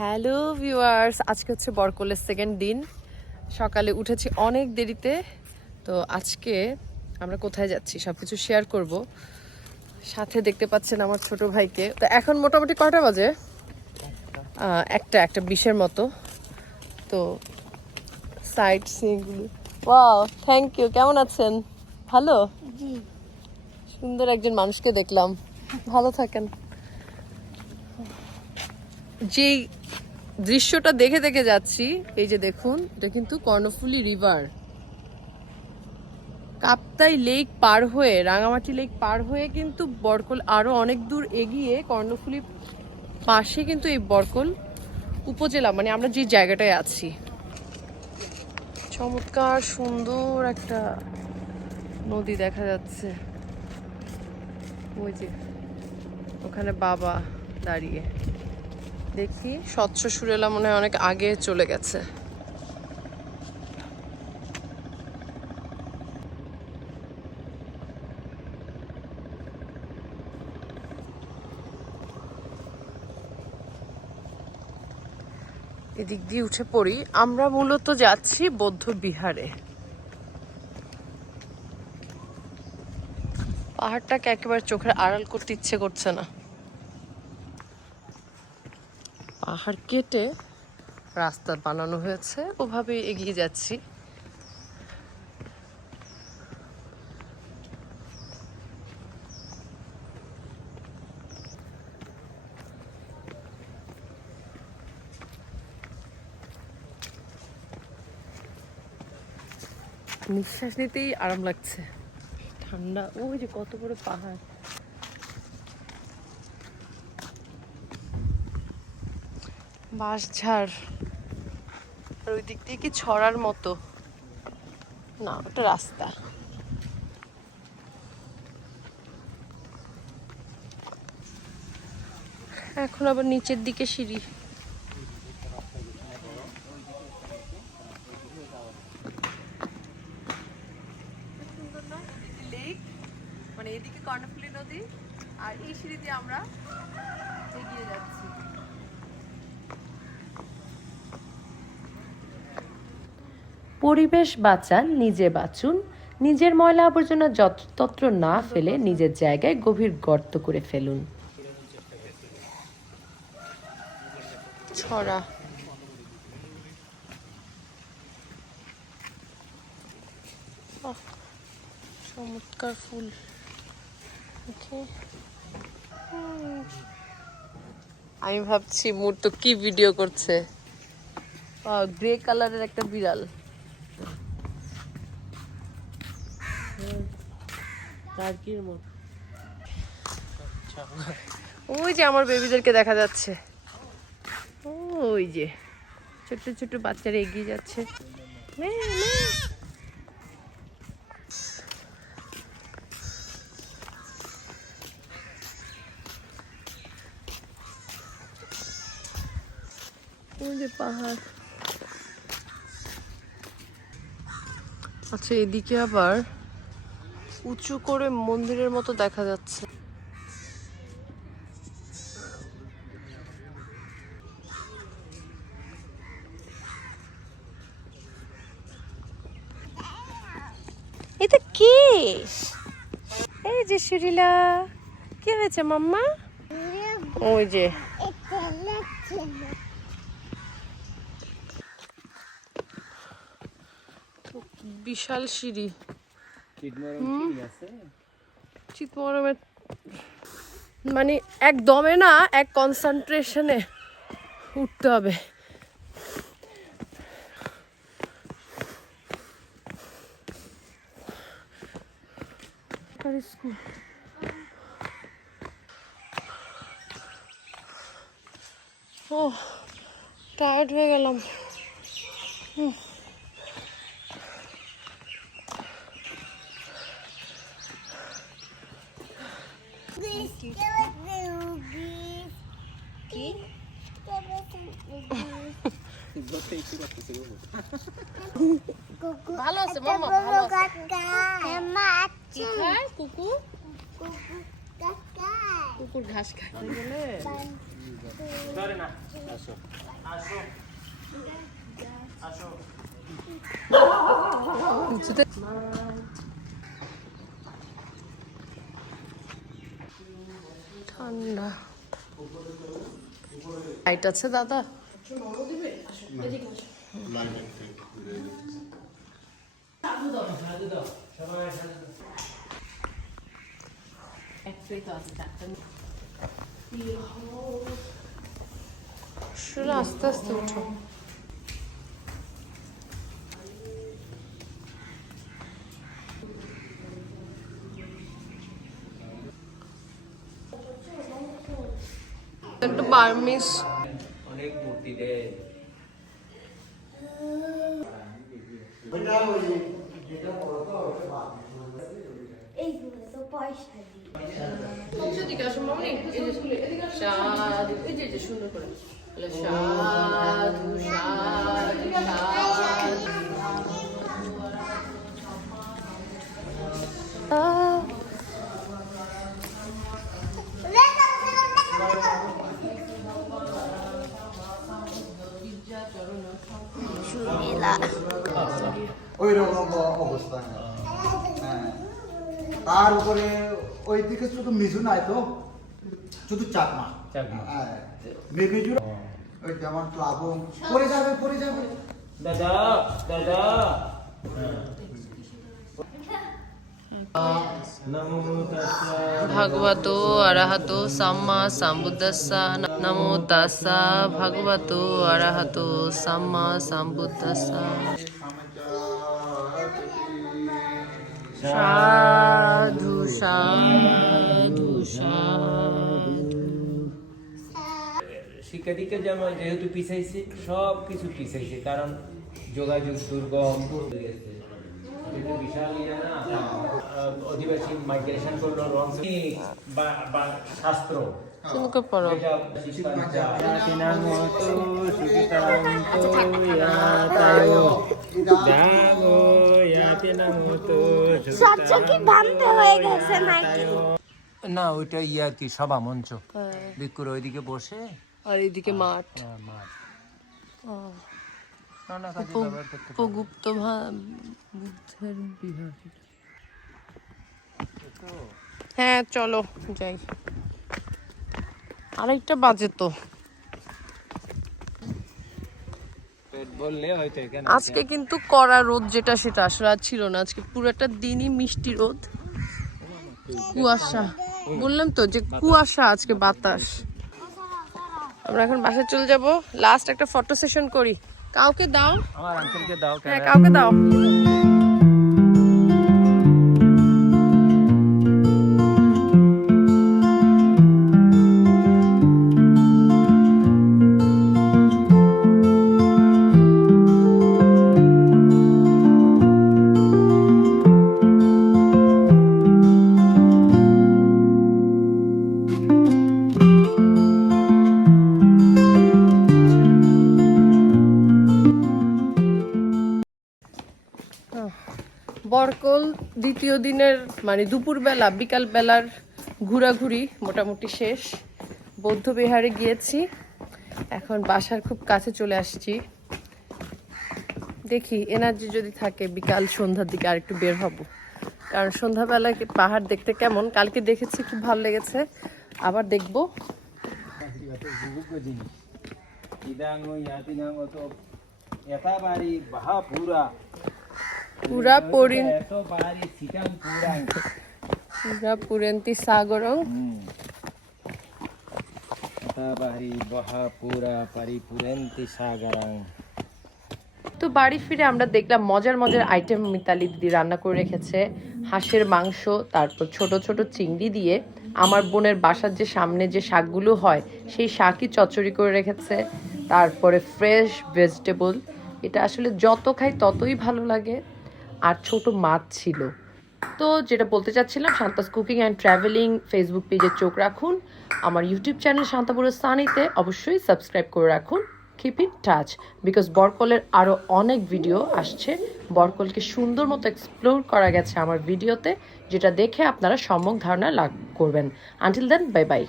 Hello viewers, আজকে হচ্ছে বরকলের second দিন। সকালে উঠেছি অনেক দেরিতে। তো আজকে আমরা কোথায় যাচ্ছি সব কিছু শেয়ার করব। সাথে দেখতে পাচ্ছেন আমার ছোট ভাইকে। তো এখন মোটামুটি কয়টা বাজে? একটা 20-এর মতো। তো সাইট সিইংগুলো, ওয়াও, থ্যাংক ইউ। কেমন আছেন? ভালো? জি। সুন্দর একজন মানুষকে দেখলাম। ভালো থাকেন। যেই দৃশ্যটা দেখে দেখে যাচ্ছি, এই যে দেখুন, এটা কিন্তু কর্ণফুলী রিভার। কাপ্তাই লেক পার হয়ে, রাঙামাটি লেক পার হয়ে কিন্তু বরকল আরো অনেক দূর এগিয়ে কর্ণফুলী পাশে কিন্তু এই বরকল উপজেলা, মানে আমরা যে জায়গাটায় আছি। চমৎকার সুন্দর একটা নদী দেখা যাচ্ছে। ওই যে ওখানে বাবা দাঁড়িয়ে, দেখি স্বচ্ছ সুরেলা মনে হয় অনেক আগে চলে গেছে। এদিক দিয়ে উঠে পড়ি। আমরা মূলত যাচ্ছি বৌদ্ধ বিহারে। পাহাড়টাকে একেবারে চোখের আড়াল করতে ইচ্ছে করছে না। পাহাড় কেটে রাস্তা বানানো হয়েছে, ওভাবে এগিয়ে যাচ্ছি। নিঃশ্বাস নিতেই আরাম লাগছে, ঠান্ডা। ওই যে কত বড় পাহাড়। বাঁশঝাড়, আর ওই দিক দিয়ে কি ছড়ার মতো না, ওটা রাস্তা। এখন আবার নিচের দিকে সিঁড়ি। লেক, মানে এদিকে কর্ণফুলী নদী, আর এই সিঁড়ি দিয়ে আমরা এগিয়ে যাচ্ছি। পরিবেশ বাঁচান, নিজে বাঁচুন। নিজের ময়লা আবর্জনা যত্রতত্র না ফেলে নিজের জায়গায় গভীর গর্ত করে ফেলুন। ছড়া, চমৎকার ফুল। আমি ভাবছি মূর্ত কি ভিডিও করছে। গ্রে কালারের একটা বিড়াল। ওই যে আমার বেবিদেরকে দেখা যাচ্ছে। ওই যে ছোট্ট ছোট্ট বাচ্চারা এগিয়ে যাচ্ছে। ওই যে পাহাড়। আচ্ছা, এদিকে আবার উঁচু করে মন্দিরের মতো দেখা যাচ্ছে। এটা কি? এই যে সুরিলা, কি হয়েছে মাম্মা? ওই যে বিশাল সিঁড়ি। চিতমরমের মানে একদমে না, এক কনসেন্ট্রেশনে উঠতে হবে। স্কুল, ও টায়ার্ড হয়ে গেলাম। ভালো আছে মাম্মা, ভালো আছে। কুকু কুকুর ঘাস খাইতে গেলে ঠান্ডা লাইট আছে দাদা? আস্তে আস্তে উঠো। একটা বার্মিস অনেক মূর্তি দেয়। এইগুলো তো পয়সা দিয়ে সুন্দর করে সাধু সাধু ওই রকম অবস্থা। হ্যাঁ, তার উপরে ওই দিকে শুধু মিজু নাই তো, শুধু চাকমা। হ্যাঁ, মিজু ওই যেমন প্লাবং পড়ে যাবে দাদা দাদা নমো তাস্সা ভগবতো অরহতো সাম্মা সাম্বুদ্দাস্সা নমো তাস্সা ভগবতো অরহতো সাম্মা সাম্বুদ্দাস্সা সাধু সাধু সাধু। শিক্ষা দীক্ষা যেমন যেহেতু পিছাইছে, সব কিছু পিছাইছে, কারণ যোগাযোগ দুর্গম হয়ে গেছে। কিন্তু বিশাল ইয়ে না, অধিবাসী মাইগ্রেশন করলো শাস্ত্র তুমি পড়ো। সবচেয়ে কি বান্ধে হয়ে গেছে নাকি? না, ওইটা ইয়া কি সভা মঞ্চ, ভিক্ষুর ওইদিকে বসে আর এইদিকে মাঠ। মাঠ উপগুপ্ত বুদ্ধের বিহার। হ্যাঁ চলো যাই, আরেকটা বাজে তো। বললে হয়তো এখানে আজকে কিন্তু কড়া রোদ, যেটা সেটা আসলে আর ছিল না। আজকে পুরোটা দিনই মিষ্টি রোদ, কুয়াশা। বললাম তো যে কুয়াশা, আজকে বাতাস। আমরা এখন বাসায় চলে যাব, লাস্ট একটা ফটো সেশন করি। কাউকে দাও, আমার আঙ্কেলকে দাও। হ্যাঁ কাউকে দাও। বরকল দ্বিতীয় দিনের মানে দুপুরবেলা বিকাল বেলার ঘোরাঘুরি মোটামুটি শেষ। বৌদ্ধ বিহারে গিয়েছি, এখন বাসার খুব কাছে চলে আসছি। দেখি এনার্জি যদি থাকে বিকাল সন্ধ্যার দিকে আর একটু বের হব, কারণ সন্ধ্যাবেলায় পাহাড় দেখতে কেমন, কালকে দেখেছি খুব ভালো লেগেছে, আবার দেখবো। পুরা পুরেন্তি সাগরং। তো বাড়ি ফিরে আমরা দেখলাম মজার মজার আইটেম মিতালি দিদি রান্না করে রেখেছে। হাঁসের মাংস, তারপর ছোট ছোট চিংড়ি দিয়ে আমার বোনের বাসার যে সামনে যে শাকগুলো হয় সেই শাকই চচ্চড়ি করে রেখেছে। তারপরে ফ্রেশ ভেজিটেবল, এটা আসলে যত খাই ততই ভালো লাগে। আর ছোট মাছ ছিল। তো যেটা বলতে চাচ্ছিলাম, Shanta's cooking and travelling Facebook পেজে চোখ রাখুন, আমার ইউটিউব চ্যানেল শান্তাপুর সানিতে অবশ্যই সাবস্ক্রাইব করে রাখুন। কিপ ইন টাচ, বিকজ বরকলের আরও অনেক ভিডিও আসছে। বরকলকে সুন্দর মতো এক্সপ্লোর করা গেছে আমার ভিডিওতে, যেটা দেখে আপনারা সম্যক ধারণা লাভ করবেন। Until then, bye by.